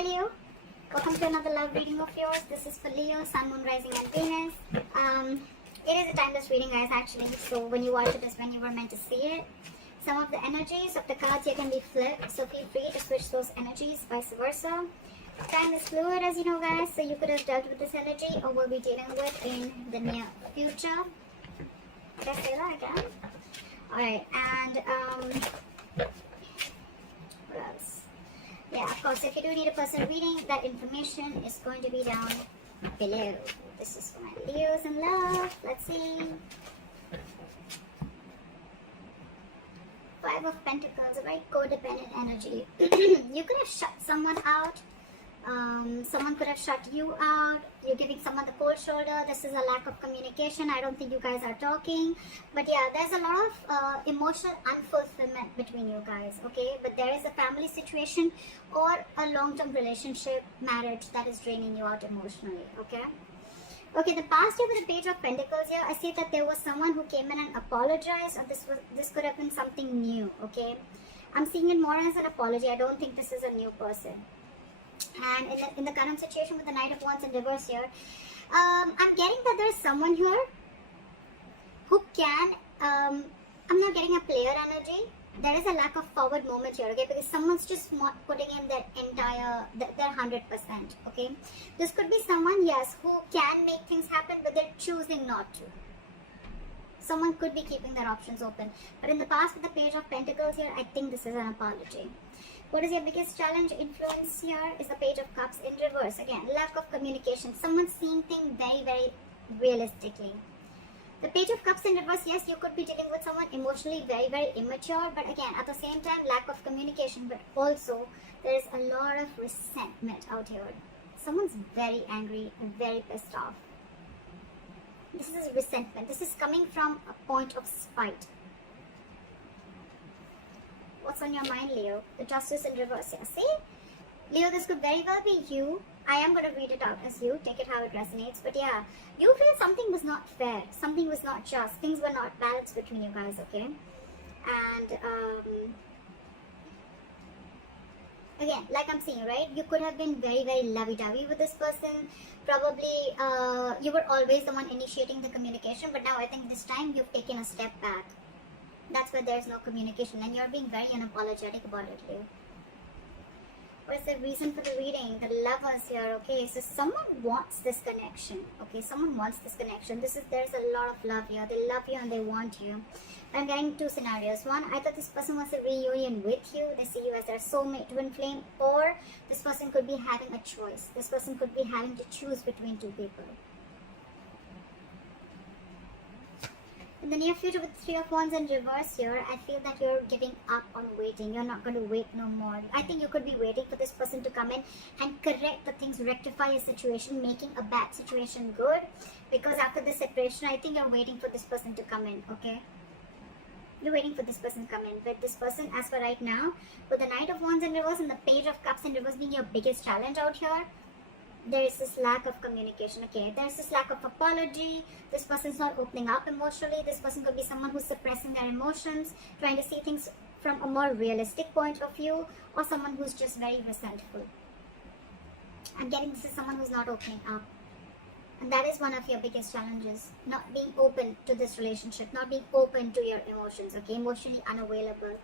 Hi Leo, welcome to another love reading of yours. This is for Leo, Sun, Moon, Rising and Venus. It is a timeless reading guys actually, so when you watch it is when you were meant to see it. Some of the energies of the cards here can be flipped, so feel free to switch those energies, vice versa. Time is fluid as you know guys, so you could have dealt with this energy or will be dealing with in the near future. Did I say that again? Alright, and what else? Yeah, of course, if you do need a personal reading, that information is going to be down below. This is for my Leos in love. Let's see. Five of Pentacles, a very codependent energy. You could have shut someone out. Someone could have shut you out. You're giving someone the cold shoulder. This is a lack of communication. I don't think you guys are talking. But yeah, there's a lot of emotional unfulfillment between you guys, okay? But there is a family situation or a long-term relationship, marriage that is draining you out emotionally, okay? Okay, the past year with the Page of Pentacles here, I see that there was someone who came in and apologized, or this could have been something new, okay? I'm seeing it more as an apology. I don't think this is a new person. And in the current situation with the Knight of Wands in reverse here, I'm getting that there's someone here who can, I'm not getting a player energy. There is a lack of forward movement here, okay, because someone's just not putting in their entire, their 100%, okay. This could be someone, yes, who can make things happen, but they're choosing not to. Someone could be keeping their options open. But in the past with the Page of Pentacles here, I think this is an apology. What is your biggest challenge? Influence here is the Page of Cups in reverse. Again, lack of communication. Someone's seeing things very, very realistically. The Page of Cups in reverse, yes, you could be dealing with someone emotionally very, very immature. But again, at the same time, lack of communication. But also, there is a lot of resentment out here. Someone's very angry and very pissed off. This is resentment. This is coming from a point of spite. What's on your mind, Leo? The Justice in reverse here. See? Leo, this could very well be you. I am going to read it out as you. Take it how it resonates. But yeah, you feel something was not fair. Something was not just. Things were not balanced between you guys, okay? And, again, like I'm saying, right? You could have been very, very lovey-dovey with this person. Probably, you were always the one initiating the communication. But now I think this time you've taken a step back. That's why there's no communication and you're being very unapologetic about it, Leo. What is the reason for the reading? The Lovers here, okay? So someone wants this connection, okay? Someone wants this connection. There's a lot of love here. They love you and they want you. I'm getting two scenarios. One, either this person wants a reunion with you. They see you as their soulmate, twin flame. Or this person could be having a choice. This person could be having to choose between two people. In the near future with Three of Wands in reverse here, I feel that you're giving up on waiting. You're not going to wait no more. I think you could be waiting for this person to come in and correct the things, rectify a situation, making a bad situation good. Because after the separation, I think you're waiting for this person to come in, okay? You're waiting for this person to come in. But this person, as for right now, with the Knight of Wands in reverse and the Page of Cups in reverse being your biggest challenge out here, there is this lack of communication, okay? There's this lack of apology. This person's not opening up emotionally. This person could be someone who's suppressing their emotions, trying to see things from a more realistic point of view, or someone who's just very resentful. I'm getting this is someone who's not opening up. And that is one of your biggest challenges. Not being open to this relationship, not being open to your emotions, okay? Emotionally unavailable.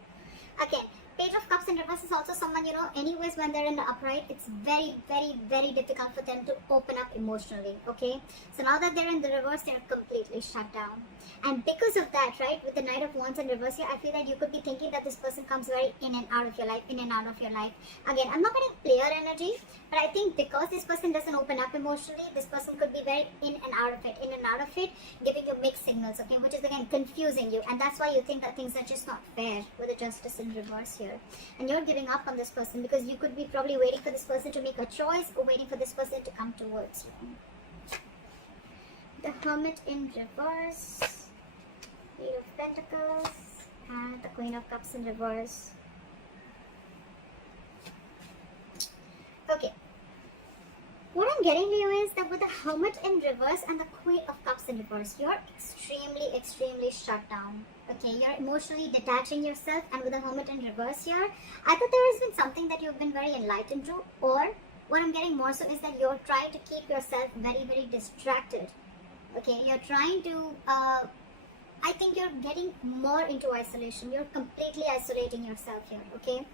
Again, Page of Cups in reverse is also someone, you know, anyways when they're in the upright, it's very, very, very difficult for them to open up emotionally, okay? So now that they're in the reverse, they're completely shut down. And because of that, right, with the Knight of Wands in reverse here, I feel that you could be thinking that this person comes very in and out of your life, in and out of your life. Again, I'm not getting player energy, but I think because this person doesn't open up emotionally, this person could be very in and out of it, giving you mixed signals, okay, which is again confusing you. And that's why you think that things are just not fair with the Justice in reverse here. And you're giving up on this person because you could be probably waiting for this person to make a choice or waiting for this person to come towards you. The Hermit in reverse, Eight of Pentacles, and the Queen of Cups in reverse. Okay. What I'm getting, Leo, is that with the Hermit in reverse and the Queen of Cups in reverse, you're extremely, extremely shut down. Okay, you're emotionally detaching yourself, and with the Hermit in reverse here, either there has been something that you've been very enlightened to, or what I'm getting more so is that you're trying to keep yourself very, very distracted. Okay, you're trying to, I think you're getting more into isolation. You're completely isolating yourself here, okay?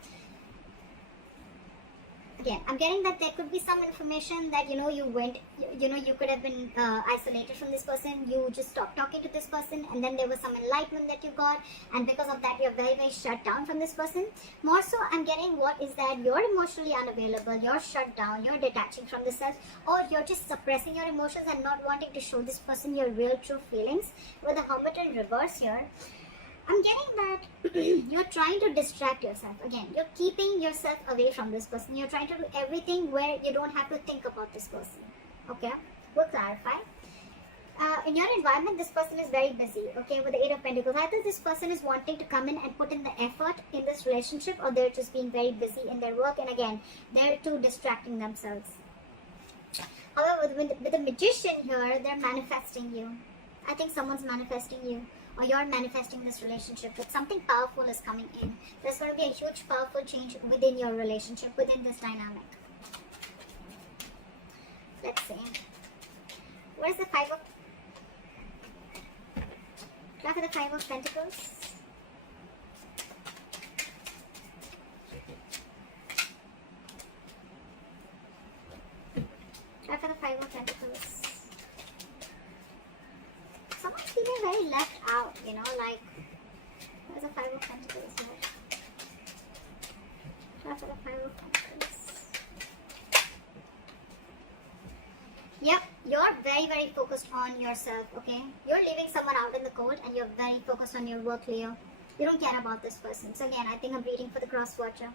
Again, I'm getting that there could be some information that, you went, you could have been isolated from this person. You just stopped talking to this person, and then there was some enlightenment that you got, and because of that, you're very, very shut down from this person. More so, I'm getting what is that you're emotionally unavailable, you're shut down, you're detaching from the self, or you're just suppressing your emotions and not wanting to show this person your real, true feelings. With the Hermit in reverse here, I'm getting that you're trying to distract yourself. Again, you're keeping yourself away from this person. You're trying to do everything where you don't have to think about this person. Okay, we'll clarify. In your environment, this person is very busy. Okay, with the Eight of Pentacles, either this person is wanting to come in and put in the effort in this relationship, or they're just being very busy in their work, and again, they're too distracting themselves. However, with the Magician here, they're manifesting you. I think someone's manifesting you, or you're manifesting this relationship, but something powerful is coming in. There's going to be a huge powerful change within your relationship, within this dynamic. Let's see. What is the Five of Pentacles? Try for the Five of Pentacles. Someone's feeling very left out, like, there's a Five of Pentacles here. Try for the Five of Pentacles. Yep, you're very, very focused on yourself, okay? You're leaving someone out in the cold, and you're very focused on your work, Leo. You don't care about this person. So again, I think I'm reading for the cross watcher.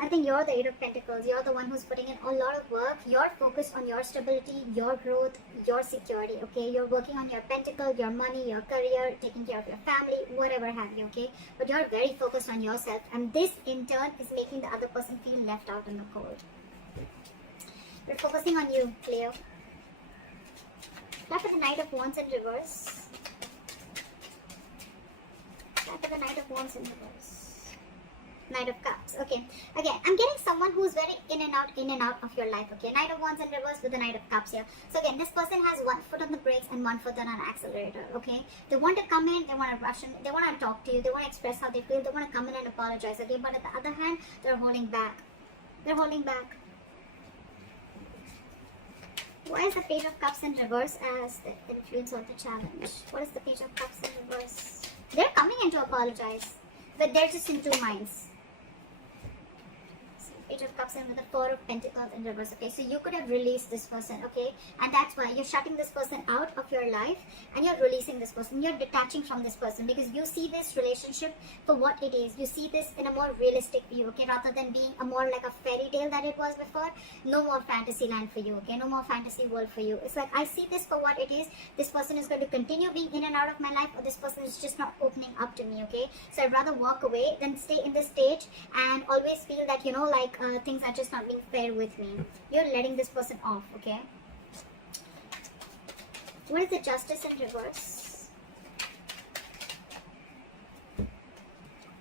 I think you're the Eight of Pentacles. You're the one who's putting in a lot of work. You're focused on your stability, your growth, your security, okay? You're working on your pentacle, your money, your career, taking care of your family, whatever have you, okay? But you're very focused on yourself, and this in turn is making the other person feel left out in the cold. We're focusing on you, Leo. Try for the Knight of Wands in reverse. Try for the Knight of Wands in reverse. Knight of Cups. Okay. Again, I'm getting someone who's very in and out of your life. Okay. Knight of Wands in reverse with the Knight of Cups here. So again, this person has one foot on the brakes and one foot on an accelerator. Okay. They want to come in, they want to rush in, they want to talk to you, they want to express how they feel, they want to come in and apologize. Okay. But at the other hand, they're holding back. They're holding back. Why is the Page of Cups in reverse as the influence of the challenge? What is the Page of Cups in reverse? They're coming in to apologize, but they're just in two minds. Page of Cups in with the Four of Pentacles in reverse. Okay, so you could have released this person, okay, and that's why you're shutting this person out of your life, and you're releasing this person. You're detaching from this person because you see this relationship for what it is. You see this in a more realistic view, okay, rather than being a more like a fairy tale that it was before. No more fantasy land for you, okay, no more fantasy world for you. It's like, I see this for what it is. This person is going to continue being in and out of my life, or this person is just not opening up to me, okay. So I'd rather walk away than stay in this stage and always feel that, like, things are just not being fair with me. You're letting this person off, okay? What is the Justice in reverse?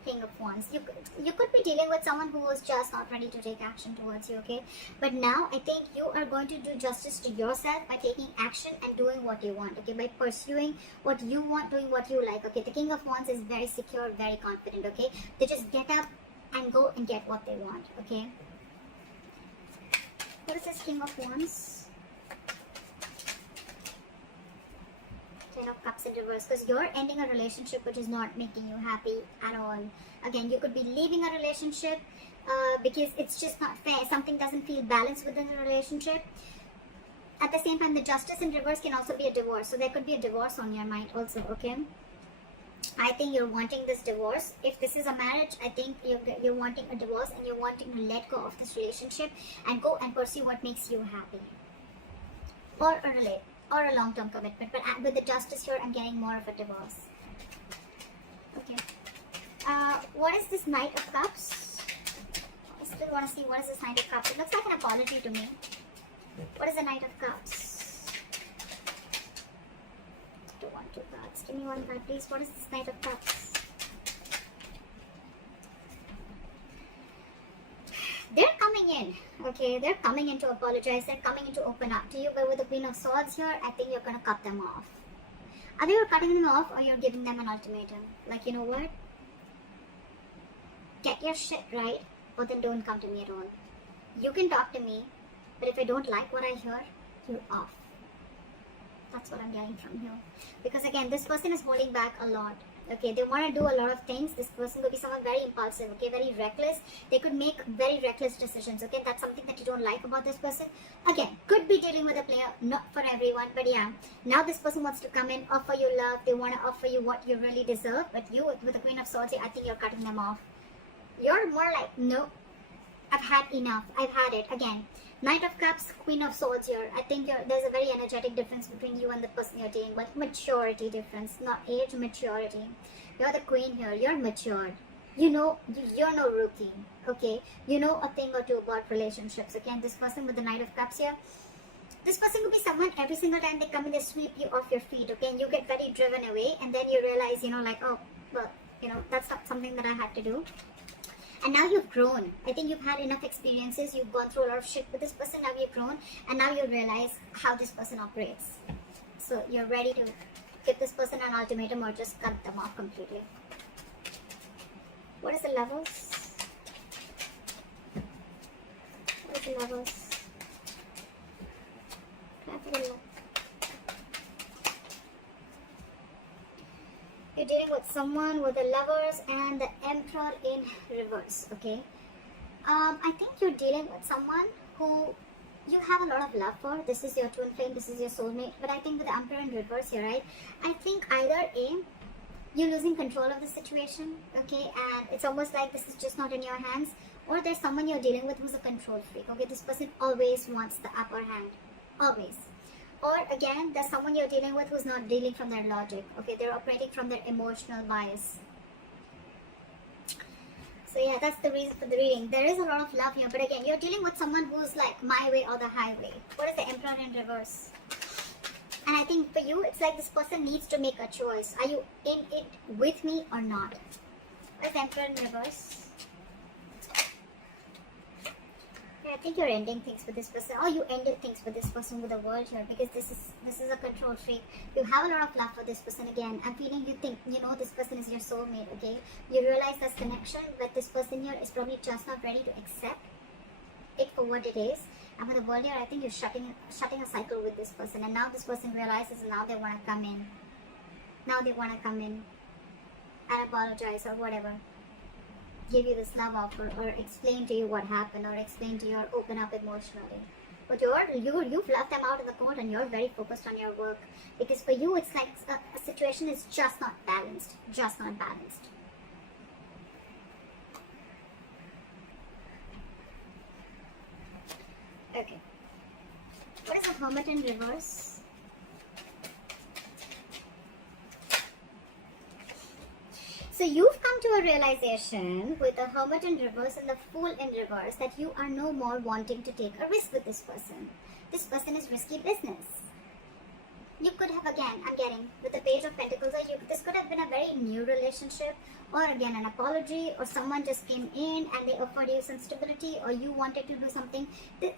King of Wands. You could be dealing with someone who was just not ready to take action towards you, okay? But now I think you are going to do justice to yourself by taking action and doing what you want, okay? By pursuing what you want, doing what you like, okay? The King of Wands is very secure, very confident, okay? They just get up and go and get what they want, okay? What is this King of Wands? Ten of Cups in reverse, because you're ending a relationship which is not making you happy at all. Again, you could be leaving a relationship because it's just not fair. Something doesn't feel balanced within the relationship. At the same time, the Justice in reverse can also be a divorce. So there could be a divorce on your mind also, okay? I think you're wanting this divorce. If this is a marriage, I think you're wanting a divorce, and you're wanting to let go of this relationship and go and pursue what makes you happy, or a long-term commitment. But with the Justice here, I'm getting more of a divorce. Okay. What is this Knight of Cups? I still want to see what is this Knight of Cups. It looks like an apology to me. What is the Knight of Cups? Two cards. Give me one card, please. What is this Knight of Cups? They're coming in, okay? They're coming in to apologize. They're coming in to open up to you. But with the Queen of Swords here, I think you're going to cut them off. Either you're cutting them off or you're giving them an ultimatum. Like, you know what? Get your shit right, or then don't come to me at all. You can talk to me, but if I don't like what I hear, you're off. That's what I'm getting from here. Because again, this person is holding back a lot. Okay, they want to do a lot of things. This person could be someone very impulsive, okay, very reckless. They could make very reckless decisions, okay? That's something that you don't like about this person. Again, could be dealing with a player, not for everyone, but yeah. Now this person wants to come in, offer you love. They want to offer you what you really deserve. But you, with the Queen of Swords, I think you're cutting them off. You're more like, no, I've had enough. I've had it. Again, Knight of Cups, Queen of Swords here. I think there's a very energetic difference between you and the person you're dealing with. Maturity difference, not age, maturity. You're the queen here. You're matured. You know, you're no rookie. Okay? You know a thing or two about relationships. Okay? And this person with the Knight of Cups here, this person could be someone every single time they come in, they sweep you off your feet. Okay? And you get very driven away. And then you realize, you know, like, oh, well, you know, that's not something that I had to do. And now you've grown. I think you've had enough experiences. You've gone through a lot of shit with this person. Now you've grown. And now you realize how this person operates. So you're ready to give this person an ultimatum or just cut them off completely. What is the levels? What is the levels? Can I have a look? You're dealing with someone with the Lovers and the Emperor in reverse, okay? I think you're dealing with someone who you have a lot of love for. This is your twin flame, this is your soulmate. But I think with the Emperor in reverse here, right? I think either A, you're losing control of the situation, okay? And it's almost like this is just not in your hands. Or there's someone you're dealing with who's a control freak, okay? This person always wants the upper hand, always. Or again, there's someone you're dealing with who's not dealing from their logic. Okay, they're operating from their emotional bias. So yeah, that's the reason for the reading. There is a lot of love here, but again, you're dealing with someone who's like my way or the highway. What is the Emperor in reverse? And I think for you, it's like this person needs to make a choice. Are you in it with me or not? What is the Emperor in reverse? I think you're ending things with this person, or you ended things with this person with the World here, because this is a control freak. You have a lot of love for this person. Again, I'm feeling you think, you know, this person is your soulmate, okay? You realize there's connection, but this person here is probably just not ready to accept it for what it is. And with the World here, I think you're shutting a cycle with this person, and now this person realizes, and now they want to come in. Now they want to come in and apologize or whatever. Give you this love offer or explain to you what happened or explain to you or open up emotionally. But you've left them out in the cold and you're very focused on your work, because for you it's like a situation is just not balanced. Just not balanced. Okay. What is the Hermit in reverse? So you've come to a realization with the Hermit in reverse and the Fool in reverse that you are no more wanting to take a risk with this person. This person is risky business. You could have, again, I'm getting, with the Page of Pentacles, this could have been a very new relationship, or again an apology, or someone just came in and they offered you some stability, or you wanted to do something. It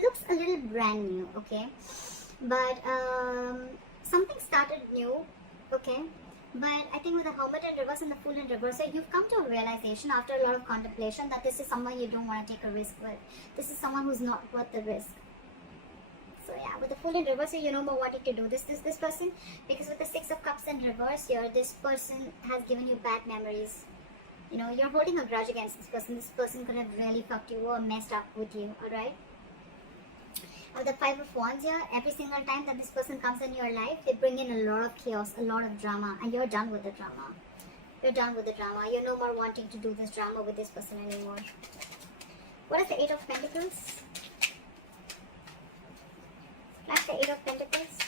looks a little brand new, okay? But something started new, okay? But I think with the Hermit in reverse and the Fool in reverse, so you've come to a realization after a lot of contemplation that this is someone you don't want to take a risk with. This is someone who's not worth the risk. So yeah, with the Fool in reverse, you're no more wanting to do this person, because with the Six of Cups in reverse here, this person has given you bad memories. You know, you're holding a grudge against this person. This person could have really fucked you or messed up with you, alright? With the Five of Wands here, every single time that this person comes in your life, they bring in a lot of chaos, a lot of drama, and you're done with the drama. You're done with the drama. You're no more wanting to do this drama with this person anymore. What is the Eight of Pentacles? That's the Eight of Pentacles.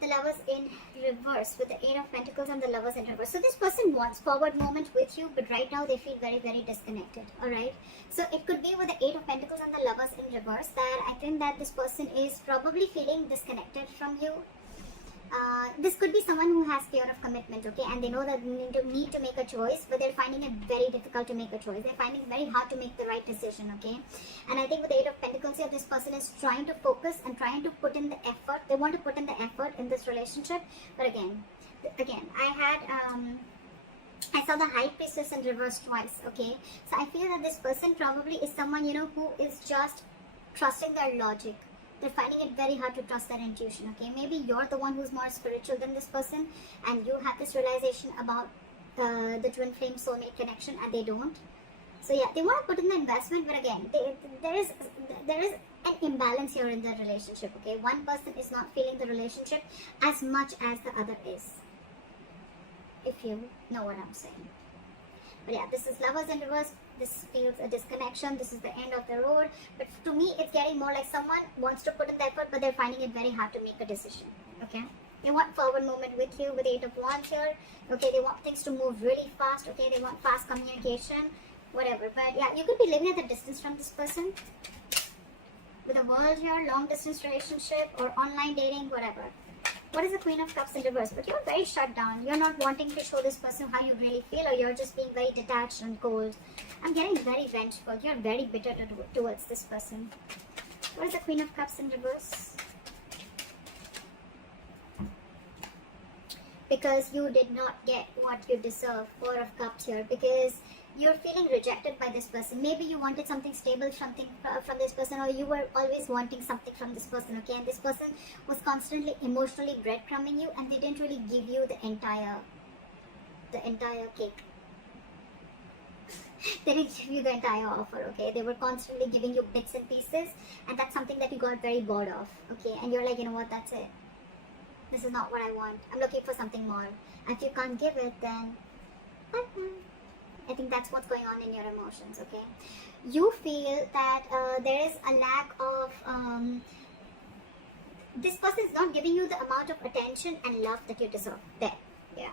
The Lovers in reverse with the Eight of Pentacles and the Lovers in reverse. So this person wants forward movement with you, but right now they feel very, very disconnected. Alright. So it could be with the Eight of Pentacles and the Lovers in reverse that I think that this person is probably feeling disconnected from you. This could be someone who has fear of commitment, okay, and they know that they need to make a choice, but they're finding it very difficult to make a choice. They're finding it very hard to make the right decision, okay. And I think with the Eight of Pentacles here, this person is trying to focus and trying to put in the effort. They want to put in the effort in this relationship, but again, I saw the High Priestess in reverse twice, okay. So I feel that this person probably is someone, you know, who is just trusting their logic. They're finding it very hard to trust their intuition, okay. Maybe you're the one who's more spiritual than this person, and you have this realization about the twin flame soulmate connection, and they don't. So yeah, they want to put in the investment, but again, there is an imbalance here in the relationship, okay. One person is not feeling the relationship as much as the other is, if you know what I'm saying. But yeah, this is Lovers in reverse. This feels a disconnection. This is the end of the road. But to me, it's getting more like someone wants to put in the effort, but they're finding it very hard to make a decision. Okay? They want forward movement with you with Eight of Wands here. Okay? They want things to move really fast. Okay? They want fast communication. Whatever. But yeah, you could be living at a distance from this person. With a world here, long distance relationship or online dating, whatever. What is the Queen of Cups in reverse? But you're very shut down. You're not wanting to show this person how you really feel, or you're just being very detached and cold. I'm getting very vengeful. You're very bitter towards this person. What is the Queen of Cups in reverse? Because you did not get what you deserve. Four of Cups here. Because you're feeling rejected by this person. Maybe you wanted something stable, something from this person, or you were always wanting something from this person, okay? And this person was constantly emotionally breadcrumbing you, and they didn't really give you the entire cake. They didn't give you the entire offer, okay? They were constantly giving you bits and pieces, and that's something that you got very bored of, okay? And you're like, you know what, that's it. This is not what I want. I'm looking for something more. And if you can't give it, then I think that's what's going on in your emotions, okay? You feel that there is a lack of... this person is not giving you the amount of attention and love that you deserve. There, yeah.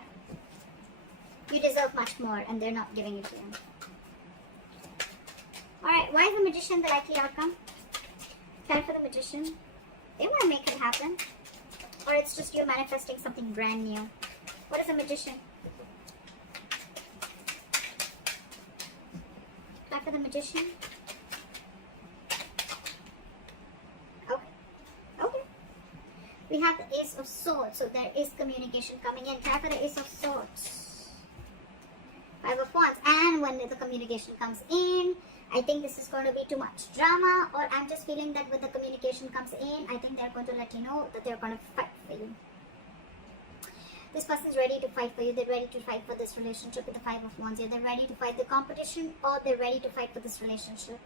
You deserve much more, and they're not giving it to you. Alright, why is the Magician the likely outcome? Time for the Magician. They want to make it happen. Or it's just you manifesting something brand new. What is the Magician? Time for the Magician. Okay. We have the Ace of Swords, so there is communication coming in. Time for the Ace of Swords. Five of Wands. And when the communication comes in, I think this is going to be too much drama, or I'm just feeling that when the communication comes in, I think they're going to let you know that they're going to fight for you. This person's ready to fight for you. They're ready to fight for this relationship with the Five of Wands here. They're ready to fight the competition, or they're ready to fight for this relationship.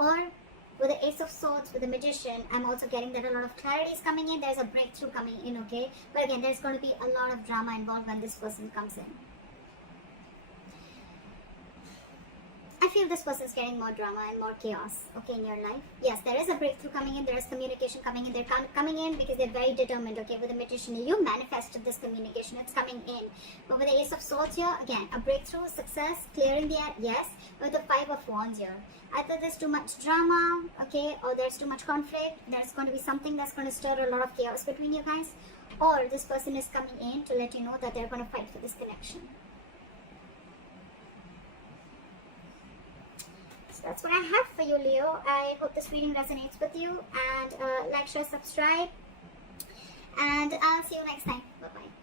Or with the Ace of Swords, with the Magician, I'm also getting that a lot of clarity is coming in. There's a breakthrough coming in, okay? But again, there's going to be a lot of drama involved when this person comes in. I feel this person is getting more drama and more chaos, okay, in your life. Yes, there is a breakthrough coming in. There is communication coming in. They're coming in because they're very determined, okay. With the Magician, you manifested this communication. It's coming in. But with the Ace of Swords here, again, a breakthrough, success, clearing the air, yes. But with the Five of Wands here, either there's too much drama, okay, or there's too much conflict. There's going to be something that's going to stir a lot of chaos between you guys. Or this person is coming in to let you know that they're going to fight for this connection. That's what I have for you, Leo. I hope this reading resonates with you, and like, share, subscribe, and I'll see you next time. Bye bye.